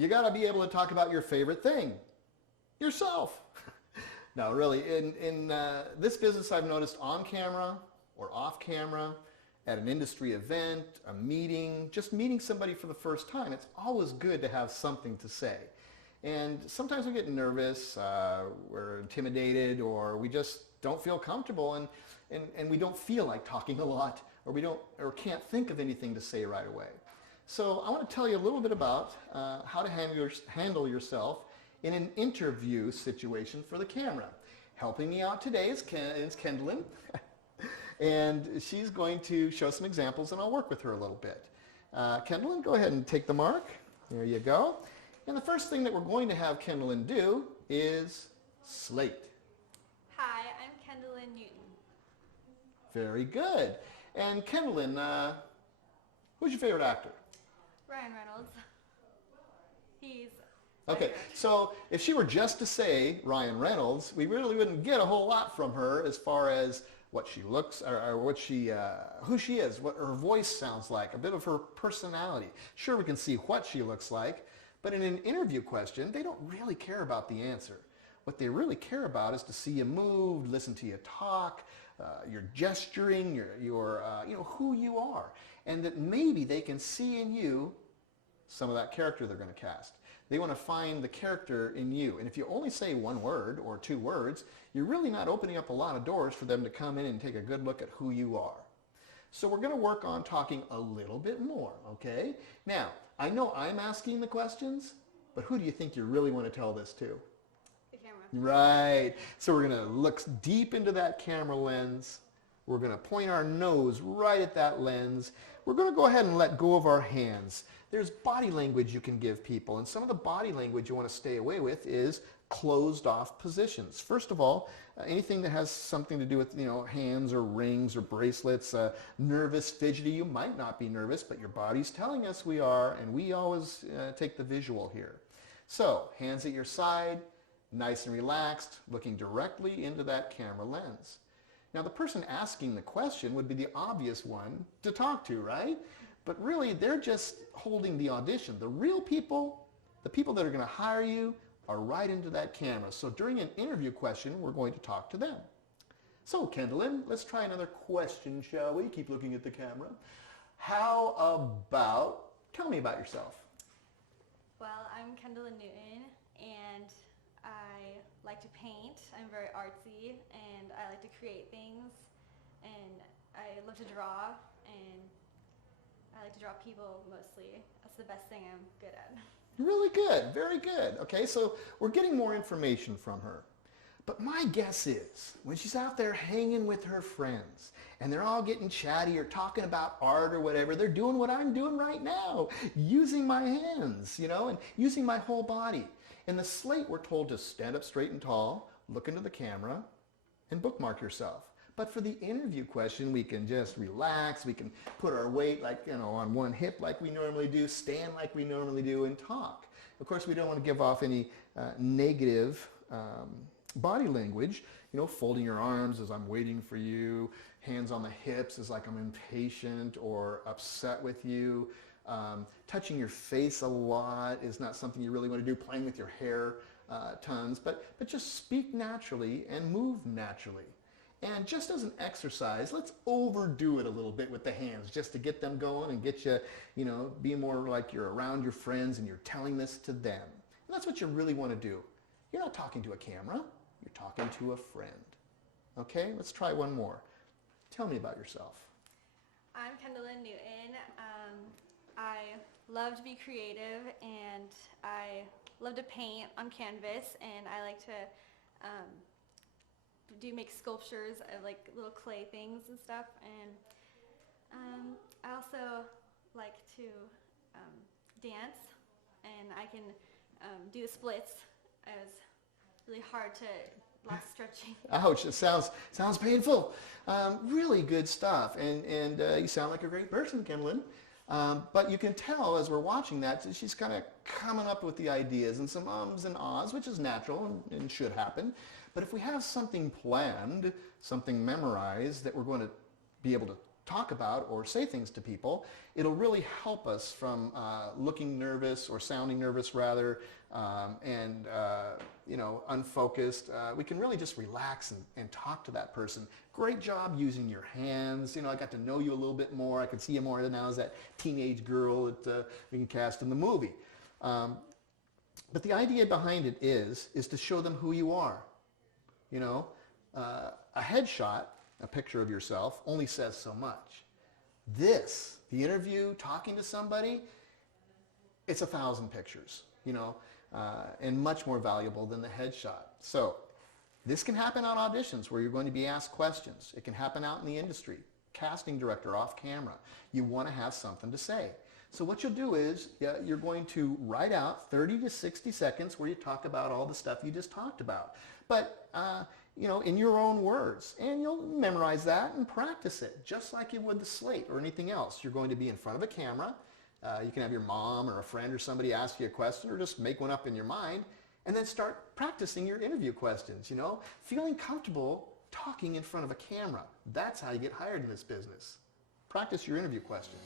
you got to be able to talk about your favorite thing, yourself. No, really, in this business I've noticed on camera or off camera, at an industry event, a meeting, just meeting somebody for the first time, it's always good to have something to say. And sometimes we get nervous, we're intimidated, or we just don't feel comfortable, and we don't feel like talking a lot, or we don't or can't think of anything to say right away. So I want to tell you a little bit about how to handle yourself in an interview situation for the camera. Helping me out today is Kendallin, and she's going to show some examples, and I'll work with her a little bit. Kendallin, go ahead and take the mark. There you go. And the first thing that we're going to have Kendallin do is slate. Hi, I'm Kendallin Newton. Very good. And Kendallin, who's your favorite actor? Ryan Reynolds. He's Okay, so if she were just to say Ryan Reynolds, we really wouldn't get a whole lot from her as far as what she looks, or what she, who she is, what her voice sounds like, a bit of her personality. Sure, we can see what she looks like, but in an interview question, they don't really care about the answer. What they really care about is to see you move, listen to you talk, your gesturing, your you know, who you are, and that maybe they can see in you some of that character they're going to cast. They want to find the character in you. And if you only say one word or two words, you're really not opening up a lot of doors for them to come in and take a good look at who you are. So we're going to work on talking a little bit more, okay? Now, I know I'm asking the questions, but who do you think you really want to tell this to? the camera. Right. So we're going to look deep into that camera lens. We're going to point our nose right at that lens. We're going to go ahead and let go of our hands. There's body language you can give people, and some of the body language you want to stay away with is closed off positions. First of all, anything that has something to do with, you know, hands or rings or bracelets, nervous, fidgety, you might not be nervous, but your body's telling us we are, and we always take the visual here. So, hands at your side, nice and relaxed, looking directly into that camera lens. Now, the person asking the question would be the obvious one to talk to, right? But really, they're just holding the audition. The real people, the people that are going to hire you, are right into that camera. So during an interview question, we're going to talk to them. So, Kendallin, let's try another question, shall we? Keep looking at the camera. How about, tell me about yourself. Well, I'm Kendallin Newton, and I like to paint. I'm very artsy, and I like to create things, and I love to draw, and I like to draw people mostly. That's the best thing I'm good at. Really good, very good. Okay, so we're getting more information from her. But my guess is, when she's out there hanging with her friends, and they're all getting chatty or talking about art or whatever, they're doing what I'm doing right now, using my hands, you know, and using my whole body. In the slate, we're told to stand up straight and tall, look into the camera, and bookmark yourself. But for the interview question, we can just relax, we can put our weight like, you know, on one hip like we normally do, stand like we normally do, and talk. Of course, we don't want to give off any negative body language, you know, folding your arms as I'm waiting for you, hands on the hips as like I'm impatient or upset with you. Touching your face a lot is not something you really want to do, playing with your hair tons, but just speak naturally and move naturally. And just as an exercise, let's overdo it a little bit with the hands just to get them going and get you, you know, be more like you're around your friends and you're telling this to them. And that's what you really want to do. You're not talking to a camera, you're talking to a friend. Okay, let's try one more. Tell me about yourself. I'm Kendallin Newton. I love to be creative, and I love to paint on canvas, and I like to make sculptures of like little clay things and stuff, and I also like to dance, and I can do the splits. It was really hard to, lots of stretching. Ouch, it sounds painful. Really good stuff, and you sound like a great person, Kendallin. But you can tell as we're watching that she's kind of coming up with the ideas and some ums and ahs, which is natural and should happen. But if we have something planned, something memorized that we're going to be able to talk about or say things to people, it'll really help us from looking nervous or sounding nervous rather, and unfocused. We can really just relax and talk to that person. Great job using your hands. I got to know you a little bit more. I can see you more now as that teenage girl that we can cast in the movie. But the idea behind it is to show them who you are. A headshot, a picture of yourself, only says so much. The interview, talking to somebody, it's 1,000 pictures, and much more valuable than the headshot. So this can happen on auditions where you're going to be asked questions. It can happen out in the industry, casting director off camera. You want to have something to say. So what you'll do is you're going to write out 30 to 60 seconds where you talk about all the stuff you just talked about. But in your own words, and you'll memorize that and practice it just like you would the slate or anything else. You're going to be in front of a camera. You can have your mom or a friend or somebody ask you a question, or just make one up in your mind and then start practicing your interview questions, feeling comfortable talking in front of a camera. That's how you get hired in this business. Practice your interview questions.